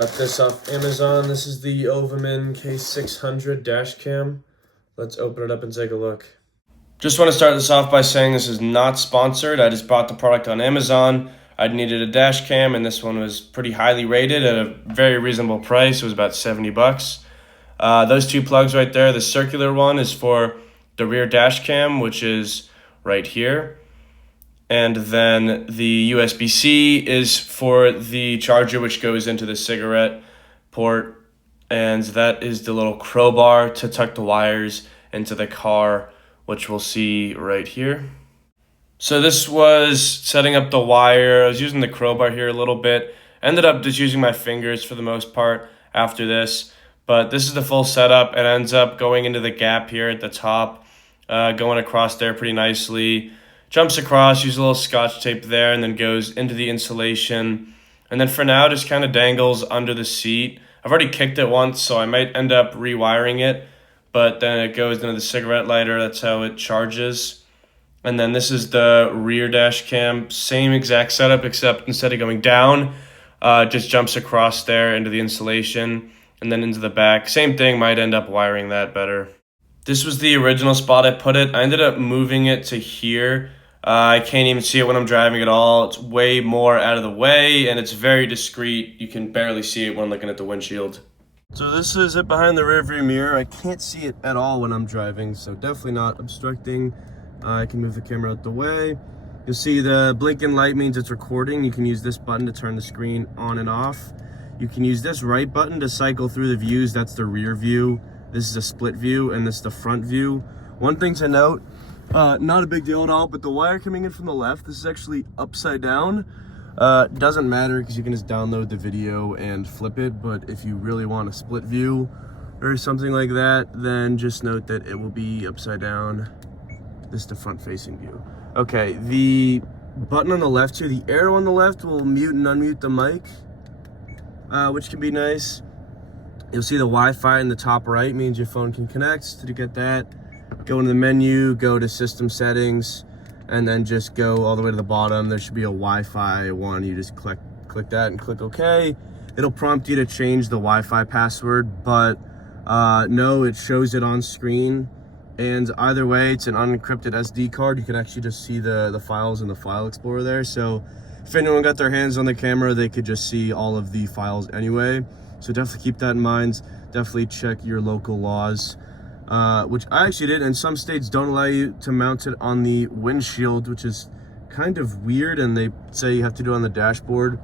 Got this off Amazon. This is the Ovaman K600 dash cam. Let's open it up and take a look. Just want to start this off by saying this is not sponsored. I just bought the product on Amazon. I needed a dash cam, and this one was pretty highly rated at a very reasonable price. It was about 70 bucks. Those two plugs right there, the circular one is for the rear dash cam, which is right here. And then the USB-C is for the charger, which goes into the cigarette port. And that is the little crowbar to tuck the wires into the car, which we'll see right here. So this was setting up the wire. I was using the crowbar here a little bit. Ended up just using my fingers for the most part after this. But this is the full setup. It ends up going into the gap here at the top, going across there pretty nicely. Jumps across, use a little scotch tape there, and then goes into the insulation. And then for now, just kind of dangles under the seat. I've already kicked it once, so I might end up rewiring it. But then it goes into the cigarette lighter. That's how it charges. And then this is the rear dash cam. Same exact setup, except instead of going down, just jumps across there into the insulation and then into the back. Same thing, might end up wiring that better. This was the original spot I put it. I ended up moving it to here. I can't even see it when I'm driving at all. It's way more out of the way, and it's very discreet. You can barely see it when looking at the windshield. So this is it behind the rearview mirror. I can't see it at all when I'm driving, so definitely not obstructing. I can move the camera out the way. You'll see the blinking light means it's recording. You can use this button to turn the screen on and off. You can use this right button to cycle through the views. That's the rear view. This is a split view, and this is the front view. One thing to note, not a big deal at all, but the wire coming in from the left, this is actually upside down. Doesn't matter because you can just download the video and flip it, but if you really want a split view or something like that, then just note that it will be upside down. This is the front facing view. Okay, the button on the left here, the arrow on the left will mute and unmute the mic, which can be nice. You'll see the Wi-Fi in the top right means your phone can connect. To get that, go into the menu, go to system settings, and then just go all the way to the bottom. There should be a Wi-Fi one. You just click that and click OK. It'll prompt you to change the Wi-Fi password, but no, it shows it on screen. And either way, it's an unencrypted SD card. You can actually just see the files in the file explorer there. So if anyone got their hands on the camera, they could just see all of the files anyway. So definitely keep that in mind. Definitely check your local laws, which I actually did. And some states don't allow you to mount it on the windshield, which is kind of weird. And they say you have to do it on the dashboard.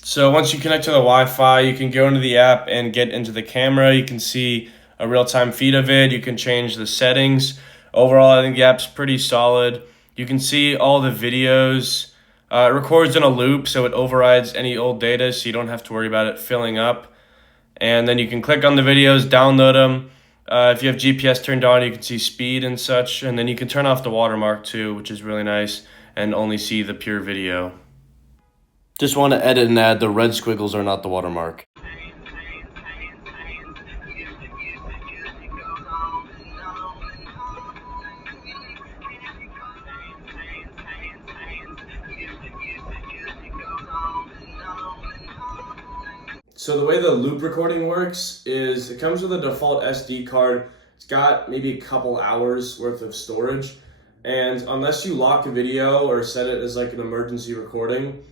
So once you connect to the Wi-Fi, you can go into the app and get into the camera. You can see a real-time feed of it. You can change the settings. Overall, I think the app's pretty solid. You can see all the videos. It records in a loop, so it overrides any old data, so you don't have to worry about it filling up. And then you can click on the videos, download them. If you have GPS turned on, you can see speed and such. And then you can turn off the watermark too, which is really nice, and only see the pure video. Just want to edit and add the red squiggles are not the watermark. So the way the loop recording works is it comes with a default SD card. It's got maybe a couple hours worth of storage. And unless you lock a video or set it as like an emergency recording,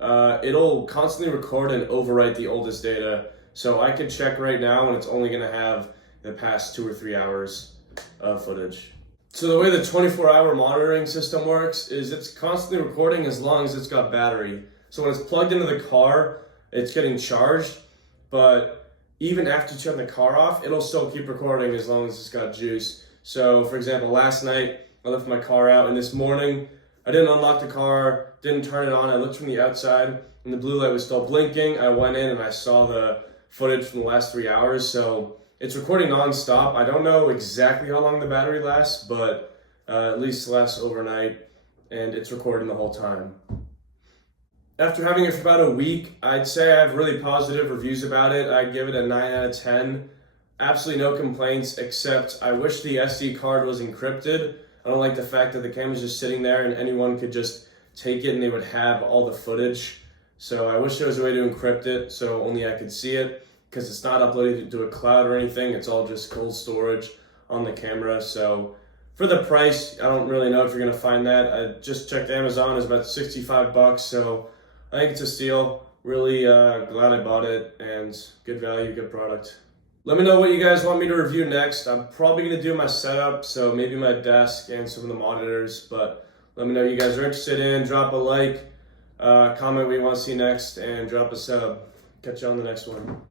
it'll constantly record and overwrite the oldest data. So I could check right now and it's only gonna have the past 2 or 3 hours of footage. So the way the 24-hour monitoring system works is it's constantly recording as long as it's got battery. So when it's plugged into the car, it's getting charged, but even after you turn the car off, it'll still keep recording as long as it's got juice. So for example, last night I left my car out, and this morning I didn't unlock the car, didn't turn it on. I looked from the outside and the blue light was still blinking. I went in and I saw the footage from the last 3 hours. So it's recording non-stop. I don't know exactly how long the battery lasts, but at least lasts overnight, and it's recording the whole time. After having it for about a week, I'd say I have really positive reviews about it. I'd give it a 9 out of 10. Absolutely no complaints, except I wish the SD card was encrypted. I don't like the fact that the camera's just sitting there and anyone could just take it and they would have all the footage. So I wish there was a way to encrypt it so only I could see it, because it's not uploaded to a cloud or anything. It's all just cold storage on the camera. So for the price, I don't really know if you're gonna find that. I just checked Amazon, it's about 65 bucks. So I think it's a steal. Really glad I bought it, and good value, good product. Let me know what you guys want me to review next. I'm probably gonna do my setup, so maybe my desk and some of the monitors, but let me know what you guys are interested in. Drop a like, comment what you want to see next, and drop a sub. Catch you on the next one.